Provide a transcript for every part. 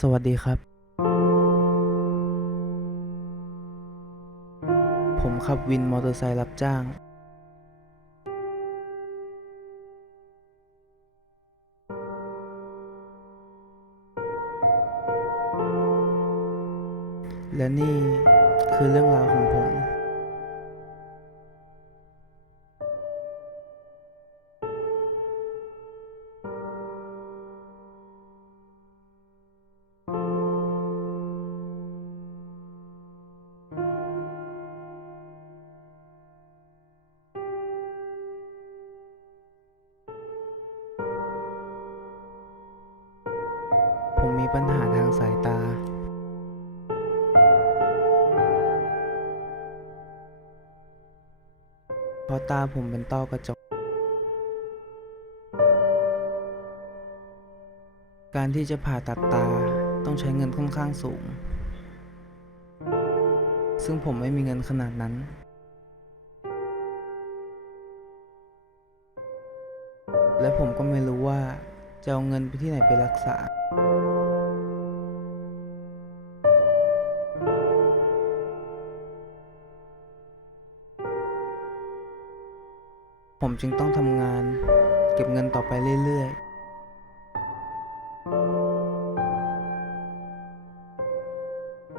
สวัสดีครับ ผมขับวินมอเตอร์ไซค์รับจ้าง และนี่คือเรื่องราวของผม ปัญหาทางสายตาเพราะตาผมเป็นต้อกระจก การที่จะผ่าตัดตาต้องใช้เงินค่อนข้างสูง ซึ่งผมไม่มีเงินขนาดนั้นและผมก็ไม่รู้ว่าจะเอาเงินไปที่ไหนไปรักษา ผมจึงต้องทำงาน เก็บเงินต่อไปเรื่อยๆ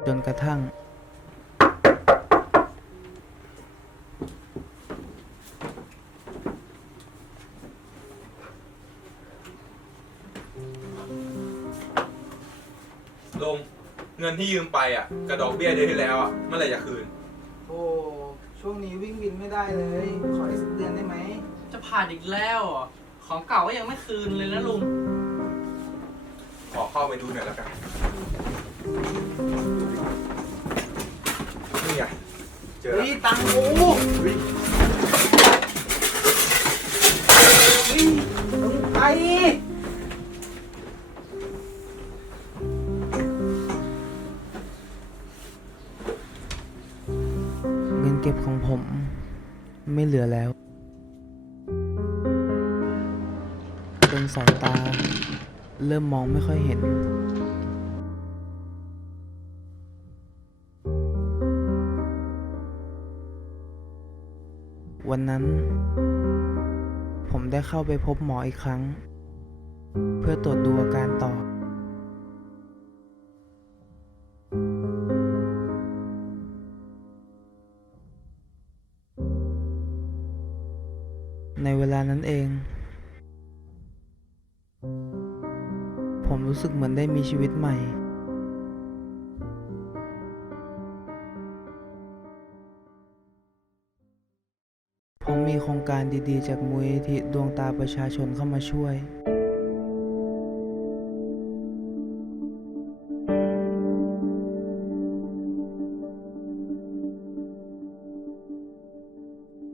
จนกระทั่ง ลง เงินที่ยืมไปอะ กระดอกเบี้ยเดือนที่แล้วอะ เมื่อไหร่จะคืน โอ้ ช่วงนี้วิ่งวินไม่ได้เลย ขออีกสักเดือนได้ไหม จะผ่านอีกแล้วเหรอของเก่าก็ยังไม่คืนเลยนะลุง ขอเข้าไปดูหน่อยแล้วกัน นี่ไงเจอเฮ้แล้วยตังค์กูเฮ้ยต้องไป ไม่เหลือแล้วจนสายตา เริ่มมองไม่ค่อยเห็น วันนั้น ผมได้เข้าไปพบหมออีกครั้ง เพื่อตรวจดูอาการต่อ ในเวลานั้นเอง ผมรู้สึกเหมือนได้มีชีวิตใหม่ ผมมีโครงการดีๆ จากมูลนิธิดวงตาประชาชนเข้ามาช่วย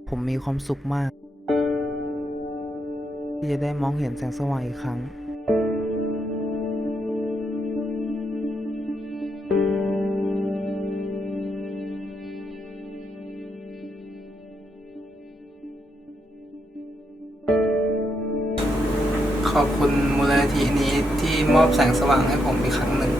ผมมีความสุขมาก ที่จะได้มองเห็นแสงสว่างอีกครั้ง ขอบคุณมูลนิธินี้ที่มอบแสงสว่างให้ผมอีกครั้งหนึ่ง